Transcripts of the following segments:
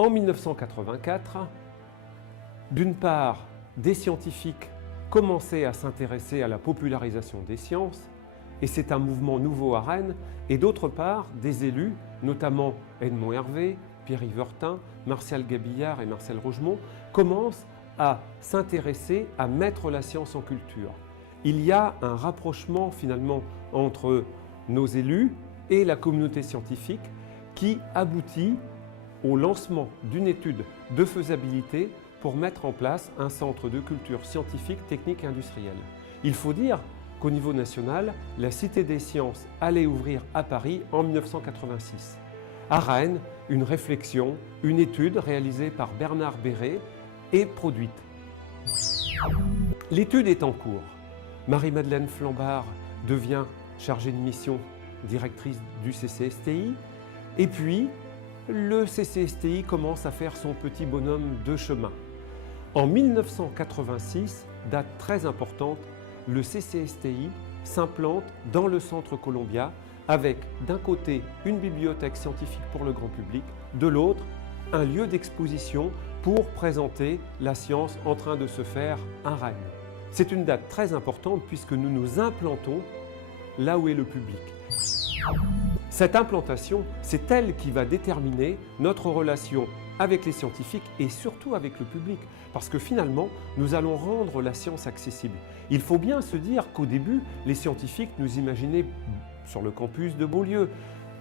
En 1984, d'une part, des scientifiques commençaient à s'intéresser à la popularisation des sciences, et c'est un mouvement nouveau à Rennes, et d'autre part, des élus, notamment Edmond Hervé, Pierre Yvertin, Martial Gabillard et Marcel Rougemont, commencent à s'intéresser à mettre la science en culture. Il y a un rapprochement finalement entre nos élus et la communauté scientifique qui aboutit au lancement d'une étude de faisabilité pour mettre en place un centre de culture scientifique, technique et industrielle. Il faut dire qu'au niveau national, la Cité des Sciences allait ouvrir à Paris en 1986. À Rennes, une réflexion, une étude réalisée par Bernard Béret est produite. L'étude est en cours. Marie-Madeleine Flambard devient chargée de mission, directrice du CCSTI, et puis le CCSTI commence à faire son petit bonhomme de chemin. En 1986, date très importante, le CCSTI s'implante dans le centre Columbia avec d'un côté une bibliothèque scientifique pour le grand public, de l'autre un lieu d'exposition pour présenter la science en train de se faire à Rennes. C'est une date très importante puisque nous nous implantons là où est le public. Cette implantation, c'est elle qui va déterminer notre relation avec les scientifiques et surtout avec le public. Parce que finalement, nous allons rendre la science accessible. Il faut bien se dire qu'au début, les scientifiques nous imaginaient sur le campus de Beaulieu.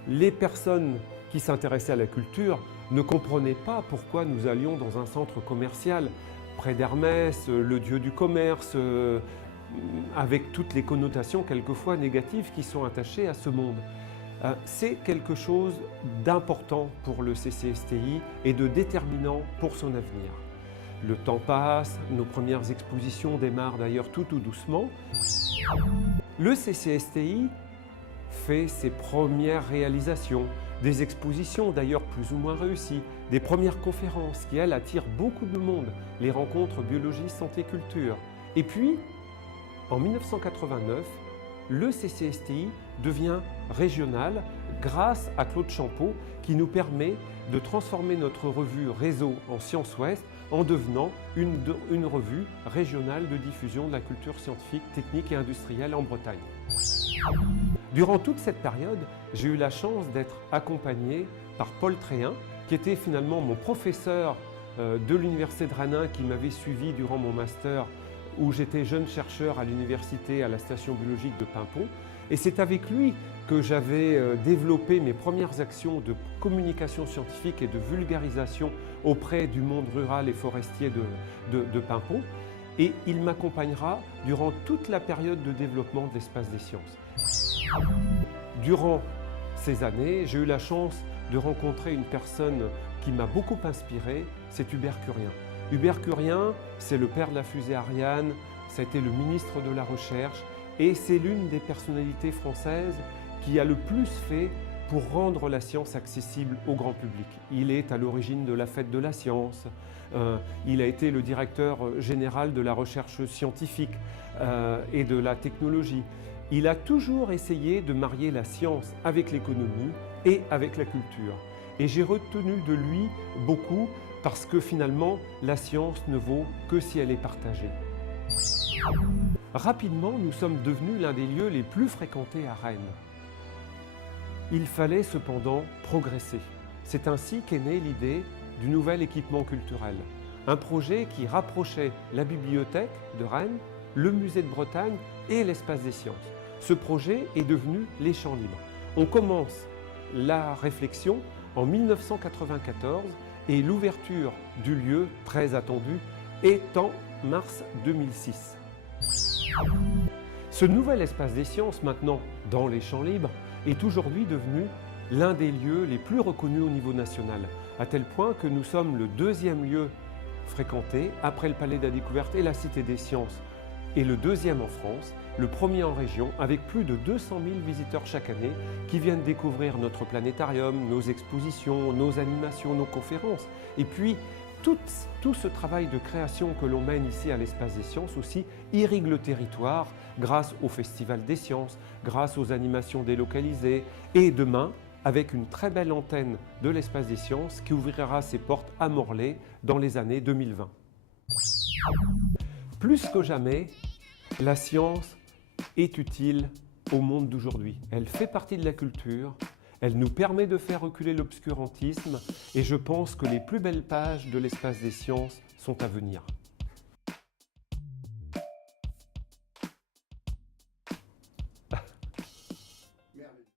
Les personnes qui s'intéressaient à la culture ne comprenaient pas pourquoi nous allions dans un centre commercial près d'Hermès, le dieu du commerce, avec toutes les connotations quelquefois négatives qui sont attachées à ce monde. C'est quelque chose d'important pour le CCSTI et de déterminant pour son avenir. Le temps passe, nos premières expositions démarrent d'ailleurs tout doucement. Le CCSTI fait ses premières réalisations, des expositions d'ailleurs plus ou moins réussies, des premières conférences qui, elles, attirent beaucoup de monde, les rencontres biologie, santé, culture. Et puis, en 1989, le CCSTI devient régional grâce à Claude Champeau qui nous permet de transformer notre revue Réseau en Sciences Ouest en devenant une revue régionale de diffusion de la culture scientifique, technique et industrielle en Bretagne. Durant toute cette période, j'ai eu la chance d'être accompagné par Paul Tréhin, qui était finalement mon professeur de l'Université de Rennes, qui m'avait suivi durant mon master où j'étais jeune chercheur à l'université à la station biologique de Paimpont. Et c'est avec lui que j'avais développé mes premières actions de communication scientifique et de vulgarisation auprès du monde rural et forestier de Paimpont. Et il m'accompagnera durant toute la période de développement de l'Espace des Sciences. Durant ces années, j'ai eu la chance de rencontrer une personne qui m'a beaucoup inspiré, c'est Hubert Curien. Hubert Curien, c'est le père de la fusée Ariane, ça a été le ministre de la Recherche et c'est l'une des personnalités françaises qui a le plus fait pour rendre la science accessible au grand public. Il est à l'origine de la Fête de la Science, il a été le directeur général de la recherche scientifique et de la technologie. Il a toujours essayé de marier la science avec l'économie et avec la culture. Et j'ai retenu de lui beaucoup parce que finalement, la science ne vaut que si elle est partagée. Rapidement, nous sommes devenus l'un des lieux les plus fréquentés à Rennes. Il fallait cependant progresser. C'est ainsi qu'est née l'idée du nouvel équipement culturel. Un projet qui rapprochait la bibliothèque de Rennes, le musée de Bretagne et l'espace des sciences. Ce projet est devenu les Champs Libres. On commence la réflexion en 1994 et l'ouverture du lieu, très attendu, est en mars 2006. Ce nouvel espace des sciences, maintenant dans les Champs Libres, est aujourd'hui devenu l'un des lieux les plus reconnus au niveau national, à tel point que nous sommes le deuxième lieu fréquenté, après le Palais de la Découverte et la Cité des Sciences, et le deuxième en France, le premier en région, avec plus de 200 000 visiteurs chaque année qui viennent découvrir notre planétarium, nos expositions, nos animations, nos conférences. Et puis, tout ce travail de création que l'on mène ici à l'Espace des Sciences aussi irrigue le territoire grâce au Festival des Sciences, grâce aux animations délocalisées. Et demain, avec une très belle antenne de l'espace des sciences qui ouvrira ses portes à Morlaix dans les années 2020. Plus que jamais, la science est utile au monde d'aujourd'hui. Elle fait partie de la culture, elle nous permet de faire reculer l'obscurantisme et je pense que les plus belles pages de l'espace des sciences sont à venir.